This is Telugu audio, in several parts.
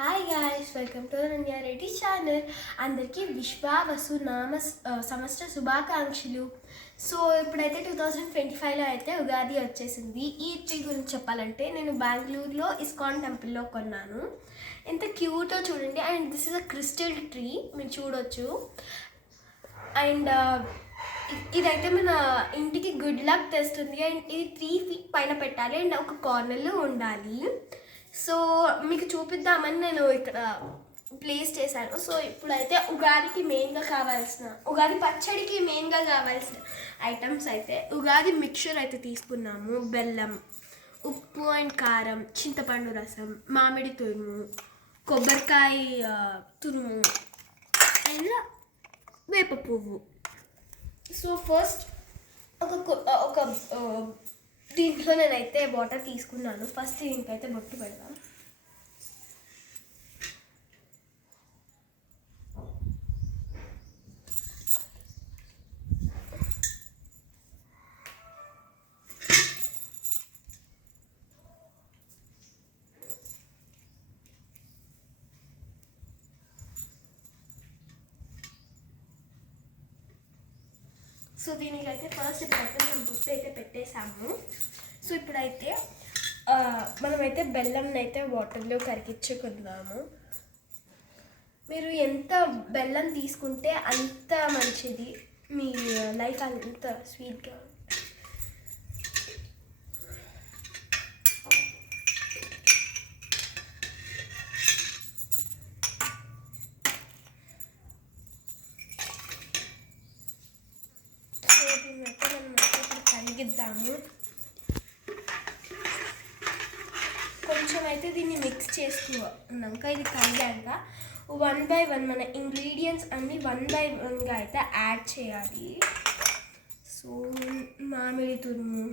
Hi guys, welcome to Ananya Reddy channel. అందరికీ విశ్వావసు నామ సంవత్సర శుభాకాంక్షలు. సో ఇప్పుడైతే 2025లో అయితే ఉగాది వచ్చేసింది. ఈ ట్రీ గురించి చెప్పాలంటే నేను బెంగళూరులో ఇస్కాన్ టెంపుల్లో కొన్నాను. ఎంత క్యూటో చూడండి. And this is a crystal tree, మీరు చూడొచ్చు. అండ్ ఇదైతే మన ఇంటికి గుడ్ లక్ తెస్తుంది. అండ్ ఇది 3 feet పైన పెట్టాలి అండ్ ఒక కార్నర్లో ఉండాలి. సో మీకు చూపిద్దామని నేను ఇక్కడ ప్లేస్ చేశాను. సో ఇప్పుడైతే ఉగాదికి మెయిన్గా కావాల్సిన, ఉగాది పచ్చడికి మెయిన్గా కావాల్సిన ఐటమ్స్ అయితే ఉగాది మిక్చర్ అయితే తీసుకున్నాము. బెల్లం, ఉప్పు అండ్ కారం, చింతపండు రసం, మామిడి తురుము, కొబ్బరికాయ తురుము అండ్ వేప పువ్వు. సో ఫస్ట్ ఒక దీంట్లో నేనైతే వాటర్ తీసుకున్నాను. ఫస్ట్ దీనికైతే బొట్టు పెడదాం. సో దీనికైతే ఫస్ట్ ఇప్పుడైతే మనం బొట్టు అయితే పెట్టేసాము. సో ఇప్పుడైతే మనమైతే బెల్లంని అయితే వాటర్లో కరిగించుకుందాము. మీరు ఎంత బెల్లం తీసుకుంటే అంత మంచిది, మీ లైఫ్ అంత స్వీట్గా. కరిగిద్దాము. కొంచెం అయితే దీన్ని మిక్స్ చేసుకున్నాక ఇది కరిగాక 1 by 1 మన ఇంగ్రీడియంట్స్ అన్నీ 1 by 1గా అయితే యాడ్ చేయాలి. సో మామిడి తురుము,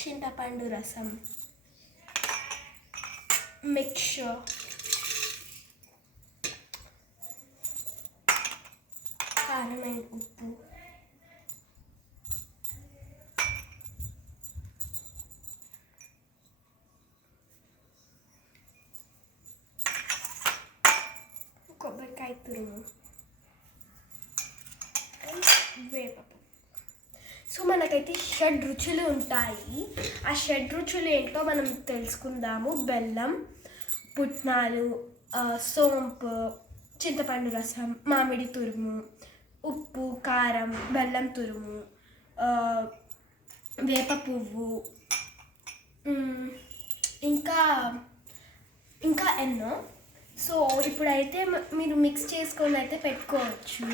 చింతపండు రసం, మిక్చర్, కారం అండ్ ఉప్పు, కొబ్బరికాయ తురుము, వేపపు. సో మనకైతే 6 రుచులు ఉంటాయి. ఆ 6 రుచులు ఏంటో మనం తెలుసుకుందాము. బెల్లం, పుట్నాలు, సోంపు, చింతపండు రసం, మామిడి తురుము, ఉప్పు, కారం, బెల్లం తురుము, వేప పువ్వు, ఇంకా ఎన్నో. సో ఇప్పుడైతే మీరు మిక్స్ చేసుకొని అయితే పెట్టుకోవచ్చు.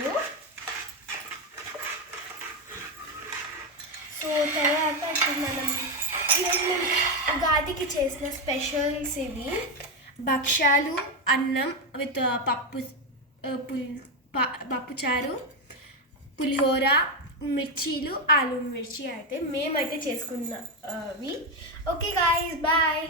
సో తర్వాత ఇప్పుడు మనం ఉగాదికి చేసిన స్పెషల్స్ ఇవి: భక్ష్యాలు, అన్నం విత్ పప్పుచారు, పులిహోర, మిర్చీలు, ఆలు మిర్చి అయితే మేమైతే చేసుకున్నవి. Okay guys, bye.